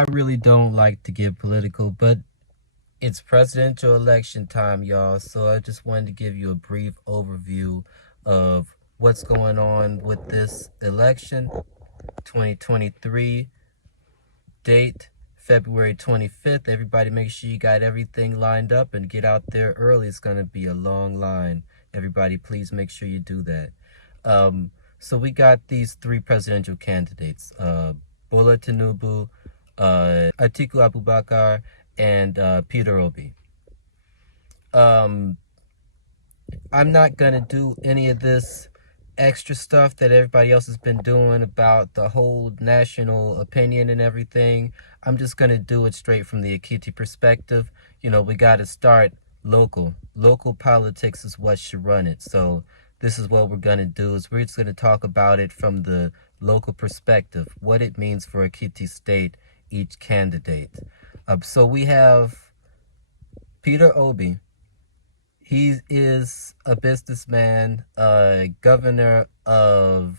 I really don't like to get political, but it's presidential election time, y'all. So I just wanted to give you a brief overview of what's going on with this election. 2023 date, February 25th. Everybody make sure you got everything lined up and get out there early. It's going to be a long line. Everybody, please make sure you do that. So we got these three presidential candidates, Bola Tinubu, Atiku Abubakar, and Peter Obi. I'm not going to do any of this extra stuff that everybody else has been doing about the whole national opinion and everything. I'm just going to do it straight from the Ekiti perspective. You know, we got to start local. Local politics is what should run it. So this is what we're going to do is we're just going to talk about it from the local perspective, what it means for Ekiti State, each candidate. So we have Peter Obi. He is a businessman, governor of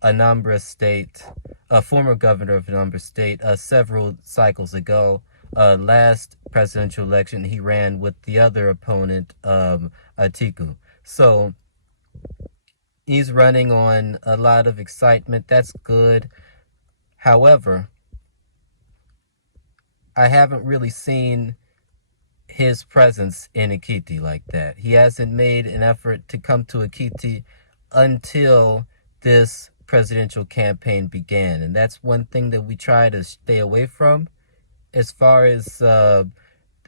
Anambra State, a former governor of Anambra State, several cycles ago. Last presidential election, he ran with the other opponent, Atiku. So he's running on a lot of excitement. That's good. However, I haven't really seen his presence in Ekiti like that. He hasn't made an effort to come to Ekiti until this presidential campaign began. And that's one thing that we try to stay away from. As far as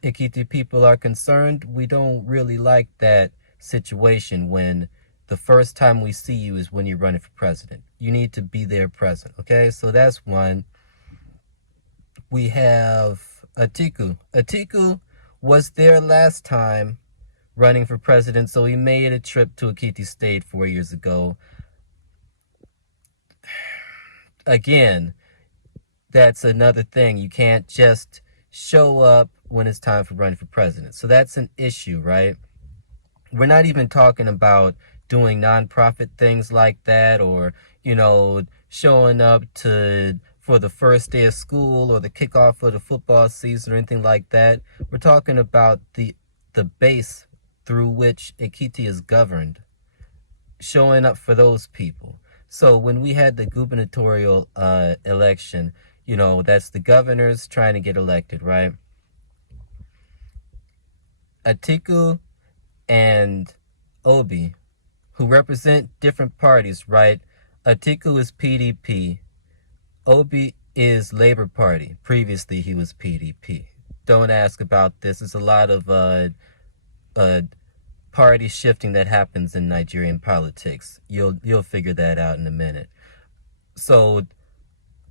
Ekiti people are concerned, we don't really like that situation when the first time we see you is when you're running for president. You need to be there present, okay? So that's one. We have Atiku. Atiku was there last time running for president, so he made a trip to Ekiti State 4 years ago. Again, that's another thing. You can't just show up when it's time for running for president. So that's an issue, right? We're not even talking about doing nonprofit things like that or, showing up for the first day of school or the kickoff of the football season or anything like that. We're talking about the base through which Ekiti is governed, showing up for those people. So when we had the gubernatorial election, that's the governors trying to get elected, right? Atiku and Obi, who represent different parties, right? Atiku is PDP. Obi is Labor Party. Previously, he was PDP. Don't ask about this. There's a lot of party shifting that happens in Nigerian politics. You'll figure that out in a minute. So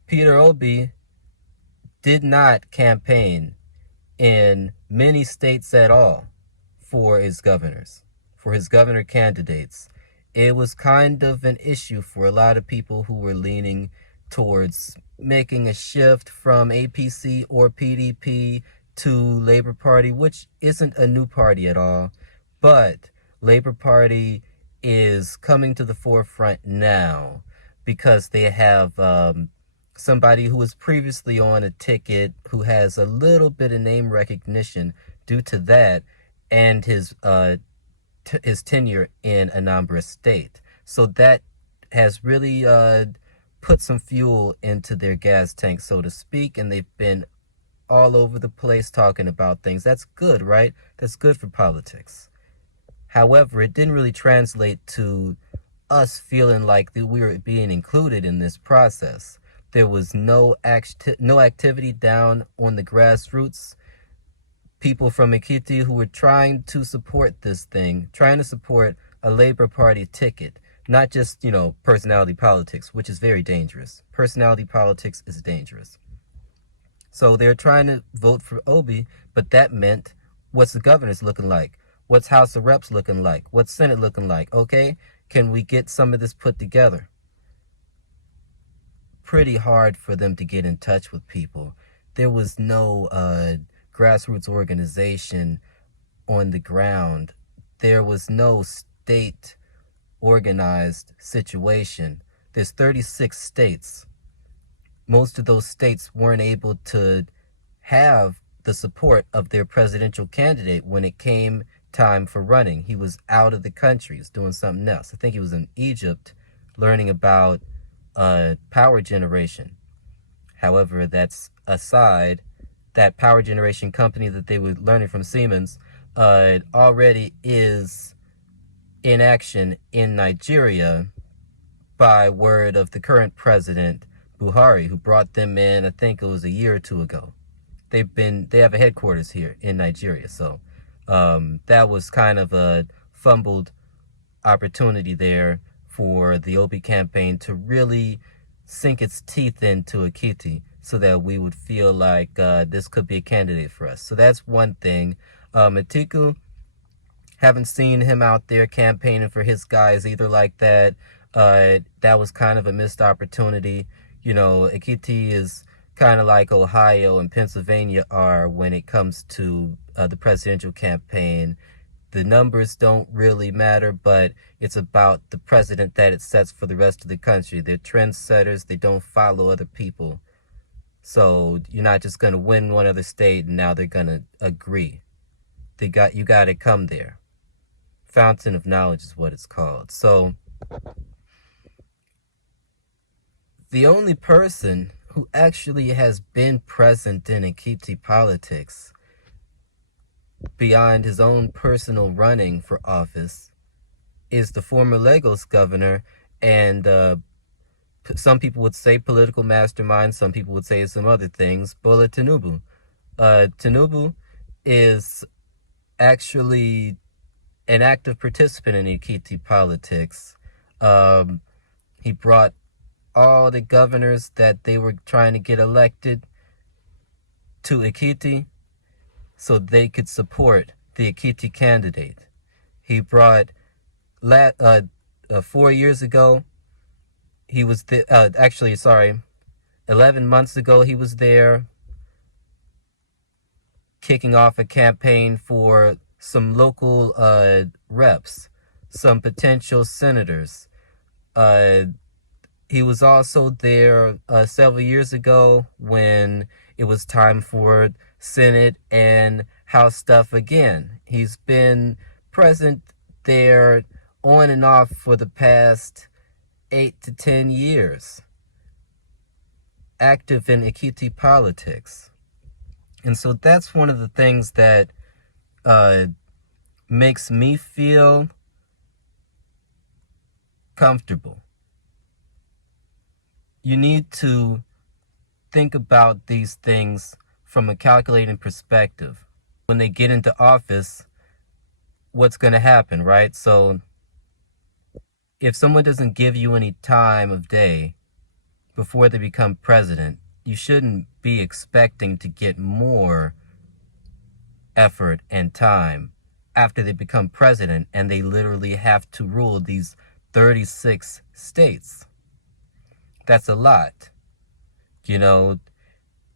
Peter Obi did not campaign in many states at all for his governors, for his governor candidates. It was kind of an issue for a lot of people who were leaning towards making a shift from APC or PDP to Labor Party, which isn't a new party at all. But Labor Party is coming to the forefront now because they have somebody who was previously on a ticket who has a little bit of name recognition due to that and his tenure in Anambra State. So that has really put some fuel into their gas tank, so to speak, and they've been all over the place talking about things. That's good, right? That's good for politics. However, it didn't really translate to us feeling like that we were being included in this process. There was no activity down on the grassroots. People from Ekiti who were trying to support this thing, trying to support a Labor Party ticket, not just, personality politics, which is very dangerous. Personality politics is dangerous. So they're trying to vote for Obi, but that meant, what's the governors looking like? What's House of Reps looking like? What's Senate looking like? Okay, can we get some of this put together? Pretty hard for them to get in touch with people. There was no grassroots organization on the ground. There was no state organized situation. There's 36 states. most of those states weren't able to have the support of their presidential candidate when it came time for running. He was out of the country, he was doing something else. I think he was in Egypt learning about power generation. However, that's aside. That power generation company that they were learning from Siemens already is in action in Nigeria by word of the current president, Buhari, who brought them in, I think it was a year or two ago. They have a headquarters here in Nigeria. So that was kind of a fumbled opportunity there for the Obi campaign to really sink its teeth into Ekiti so that we would feel like this could be a candidate for us. So that's one thing. Atiku, haven't seen him out there campaigning for his guys either like that. That was kind of a missed opportunity. You know, Ekiti is kind of like Ohio and Pennsylvania are when it comes to the presidential campaign. The numbers don't really matter, but it's about the precedent that it sets for the rest of the country. They're trendsetters. They don't follow other people. So you're not just going to win one other state and now they're going to agree. You got to come there. Fountain of knowledge is what it's called. So the only person who actually has been present in Ekiti politics beyond his own personal running for office is the former Lagos governor, and some people would say political mastermind, some people would say some other things, Bola Tinubu. Tinubu is actually an active participant in Ekiti politics. He brought all the governors that they were trying to get elected to Ekiti so they could support the Ekiti candidate. He brought 4 years ago, he was 11 months ago, he was there kicking off a campaign for some local reps, some potential senators. He was also there several years ago when it was time for Senate and House stuff again. He's been present there on and off for the past 8 to 10 years, active in Ekiti politics. And so that's one of the things that makes me feel comfortable. You need to think about these things from a calculating perspective. When they get into office, what's going to happen, right? So if someone doesn't give you any time of day before they become president, you shouldn't be expecting to get more effort and time after they become president and they literally have to rule these 36 states. That's a lot. You know,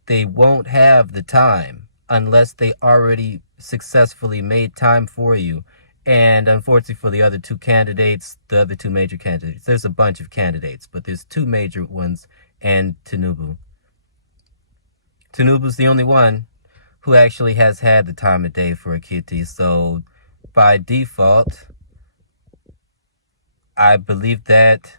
they won't have the time unless they already successfully made time for you. And unfortunately for the other two candidates, the other two major candidates, there's a bunch of candidates, but there's two major ones and Tinubu. Tinubu's the only one who actually has had the time of day for Ekiti. So by default, I believe that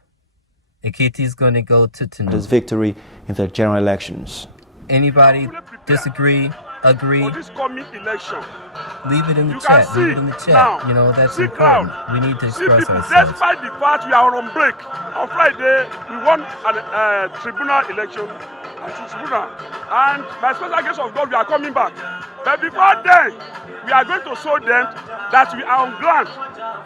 Ekiti is going to go to Tinubu. His victory in the general elections. Anybody disagree, agree? For this coming election, leave it in the chat. Leave it in the chat. Now, you know, that's important. We need to express ourselves. Despite the fact we are on break, on Friday we won a tribunal election and by special grace of God we are coming back. But before then, we are going to show them that we are on ground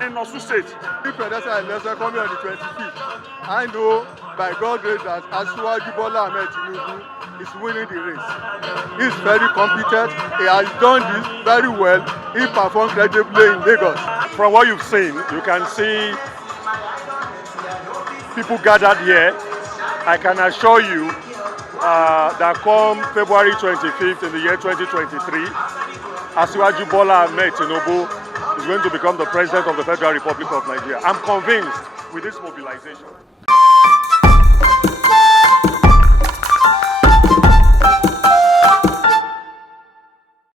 in Osun State. The presidential election coming on the 25th. I know by God's grace that Asiwaju Bola Ahmed Tinubu is winning the race. He is very competent. He has done this very well. He performed credibly in Lagos. From what you've seen, you can see people gathered here. I can assure you that come February 25th in the year 2023, Asiwaju Bola Ahmed Tinubu is going to become the president of the Federal Republic of Nigeria. I'm convinced with this mobilization.